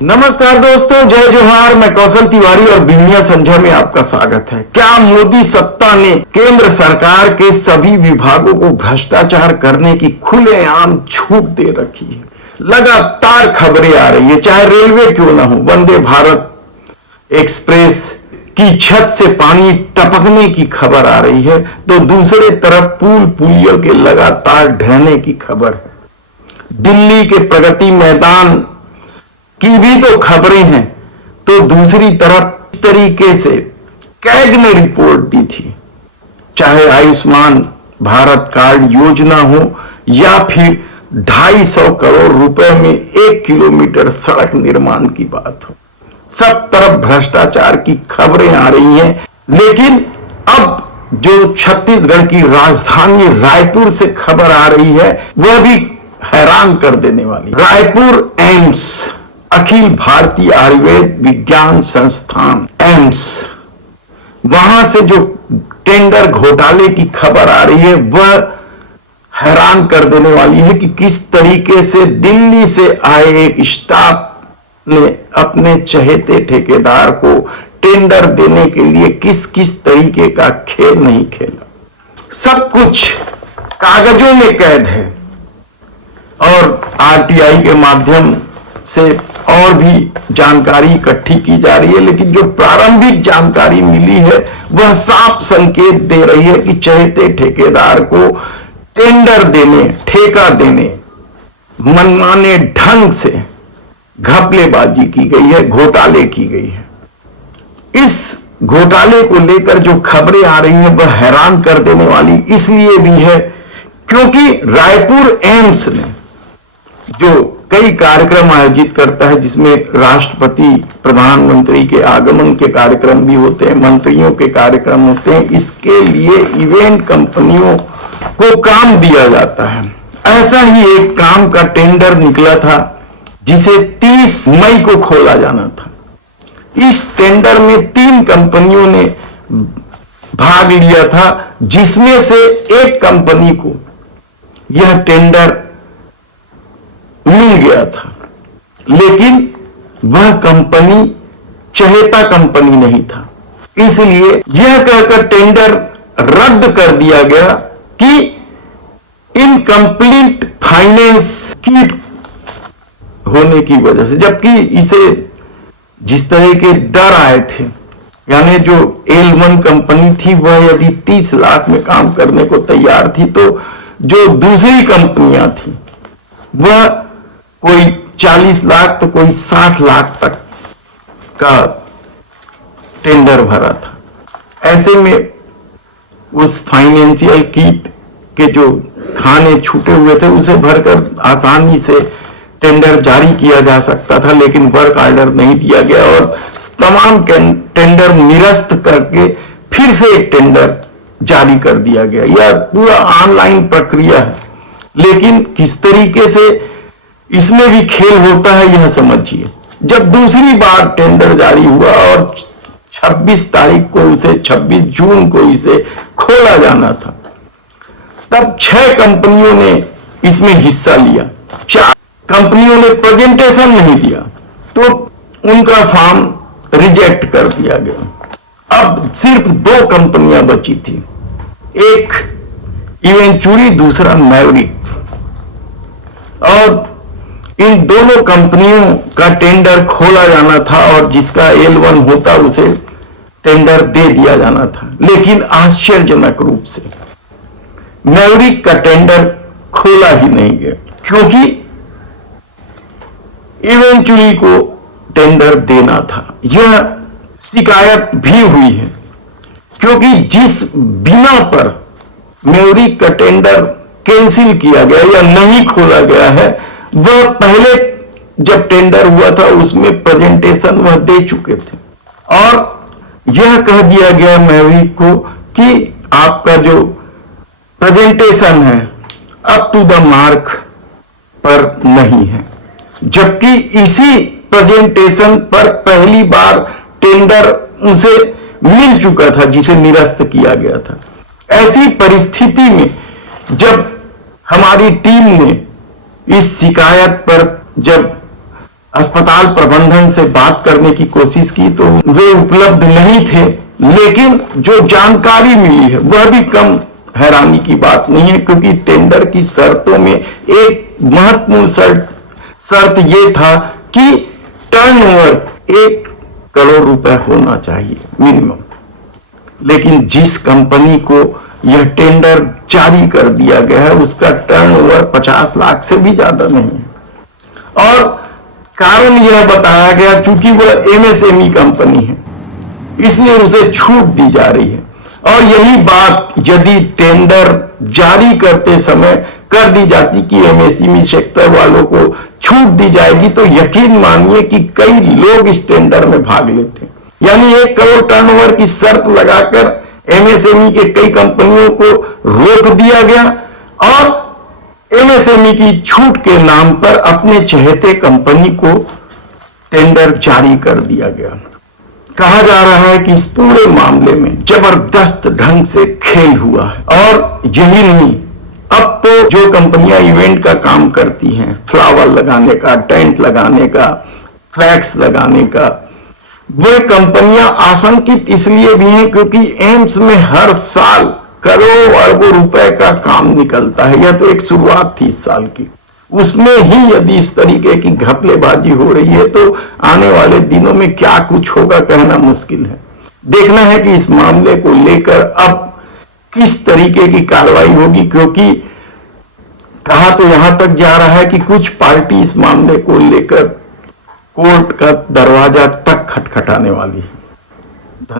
नमस्कार दोस्तों, जय जोहार। मैं कौशल तिवारी और बिहनिया संध्या में आपका स्वागत है। क्या मोदी सत्ता ने केंद्र सरकार के सभी विभागों को भ्रष्टाचार करने की खुलेआम छूट दे रखी है। लगातार खबरें आ रही है, चाहे रेलवे क्यों ना हो, वंदे भारत एक्सप्रेस की छत से पानी टपकने की खबर आ रही है, तो दूसरे तरफ पुल पुलियों के लगातार ढहने की खबर है। दिल्ली के प्रगति मैदान की भी तो खबरें हैं, तो दूसरी तरफ इस तरीके से कैग ने रिपोर्ट दी थी, चाहे आयुष्मान भारत कार्ड योजना हो या फिर 250 करोड़ रुपए में 1 किलोमीटर सड़क निर्माण की बात हो, सब तरफ भ्रष्टाचार की खबरें आ रही हैं। लेकिन अब जो छत्तीसगढ़ की राजधानी रायपुर से खबर आ रही है, वह भी हैरान कर देने वाली। रायपुर एम्स, अखिल भारतीय आयुर्वेद विज्ञान संस्थान एम्स, वहां से जो टेंडर घोटाले की खबर आ रही है, वह हैरान कर देने वाली है कि किस तरीके से दिल्ली से आए एक स्टाफ ने अपने चहेते ठेकेदार को टेंडर देने के लिए किस किस तरीके का खेल नहीं खेला। सब कुछ कागजों में कैद है और आरटीआई के माध्यम से और भी जानकारी इकट्ठी की जा रही है। लेकिन जो प्रारंभिक जानकारी मिली है, वह साफ संकेत दे रही है कि चहेते ठेकेदार को टेंडर देने, ठेका देने, मनमाने ढंग से घपलेबाजी की गई है, घोटाले की गई है। इस घोटाले को लेकर जो खबरें आ रही हैं, वह हैरान कर देने वाली इसलिए भी है क्योंकि रायपुर एम्स ने जो कई कार्यक्रम आयोजित करता है, जिसमें राष्ट्रपति, प्रधानमंत्री के आगमन के कार्यक्रम भी होते हैं, मंत्रियों के कार्यक्रम होते हैं, इसके लिए इवेंट कंपनियों को काम दिया जाता है। ऐसा ही एक काम का टेंडर निकला था, जिसे 30 मई को खोला जाना था। इस टेंडर में 3 कंपनियों ने भाग लिया था, जिसमें से एक कंपनी को यह टेंडर मिल गया था, लेकिन वह कंपनी चहेता कंपनी नहीं था। इसलिए यह कहकर टेंडर रद्द कर दिया गया कि इनकम्प्लीट फाइनेंस की होने की वजह से, जबकि इसे जिस तरह के डर आए थे, यानी जो L1 कंपनी थी वह यदि 30 लाख में काम करने को तैयार थी, तो जो दूसरी कंपनियां थी वह कोई 40 लाख तो कोई 60 लाख तक का टेंडर भरा था। ऐसे में उस फाइनेंशियल किट के जो खाने छूटे हुए थे, उसे भरकर आसानी से टेंडर जारी किया जा सकता था, लेकिन वर्क ऑर्डर नहीं दिया गया और तमाम टेंडर निरस्त करके फिर से एक टेंडर जारी कर दिया गया। यह पूरा ऑनलाइन प्रक्रिया है, लेकिन किस तरीके से इसमें भी खेल होता है यह समझिए। जब दूसरी बार टेंडर जारी हुआ और 26 तारीख को उसे 26 जून को इसे खोला जाना था, तब 6 कंपनियों ने इसमें हिस्सा लिया। 4 कंपनियों ने प्रेजेंटेशन नहीं दिया, तो उनका फॉर्म रिजेक्ट कर दिया गया। अब सिर्फ 2 कंपनियां बची थी, एक इवेंचुरी, दूसरा मैवरिक, और इन दोनों कंपनियों का टेंडर खोला जाना था और जिसका L1 होता उसे टेंडर दे दिया जाना था। लेकिन आश्चर्यजनक रूप से मैवरिक का टेंडर खोला ही नहीं गया, क्योंकि इवेंचुअली को टेंडर देना था। यह शिकायत भी हुई है, क्योंकि जिस बिना पर मैवरिक का टेंडर कैंसिल किया गया या नहीं खोला गया है, वह पहले जब टेंडर हुआ था उसमें प्रेजेंटेशन वह दे चुके थे और यह कह दिया गया मैवरिक को कि आपका जो प्रेजेंटेशन है अप टू द मार्क पर नहीं है, जबकि इसी प्रेजेंटेशन पर पहली बार टेंडर उसे मिल चुका था, जिसे निरस्त किया गया था। ऐसी परिस्थिति में जब हमारी टीम ने इस शिकायत पर जब अस्पताल प्रबंधन से बात करने की कोशिश की तो वे उपलब्ध नहीं थे, लेकिन जो जानकारी मिली है वह भी कम हैरानी की बात नहीं है, क्योंकि टेंडर की शर्तों में एक महत्वपूर्ण शर्त ये था कि टर्नओवर 1 करोड़ रुपए होना चाहिए मिनिमम। लेकिन जिस कंपनी को यह टेंडर जारी कर दिया गया है उसका टर्नओवर 50 लाख से भी ज्यादा नहीं है। और कारण यह बताया गया क्योंकि वह एमएसएमई कंपनी है, इसलिए उसे छूट दी जा रही है। और यही बात यदि टेंडर जारी करते समय कर दी जाती कि एमएसएमई सेक्टर वालों को छूट दी जाएगी तो यकीन मानिए कि कई लोग इस टेंडर में भाग लेते। यानी 1 करोड़ टर्नओवर की शर्त लगाकर एमएसएमई के कई कंपनियों को रोक दिया गया और एमएसएमई की छूट के नाम पर अपने चहेते कंपनी को टेंडर जारी कर दिया गया। कहा जा रहा है कि इस पूरे मामले में जबरदस्त ढंग से खेल हुआ है। और यही नहीं, अब तो जो कंपनियां इवेंट का काम करती हैं, फ्लावर लगाने का, टेंट लगाने का, फ्लैक्स लगाने का, वे कंपनियां आशंकित इसलिए भी हैं क्योंकि एम्स में हर साल करोड़ों अरबों रुपए का काम निकलता है। यह तो एक शुरुआत थी इस साल की, उसमें ही यदि इस तरीके की घपलेबाजी हो रही है तो आने वाले दिनों में क्या कुछ होगा कहना मुश्किल है। देखना है कि इस मामले को लेकर अब किस तरीके की कार्रवाई होगी, क्योंकि कहा तो यहां तक जा रहा है कि कुछ पार्टी इस मामले को लेकर कोर्ट का दरवाजा तक खटखटाने वाली है।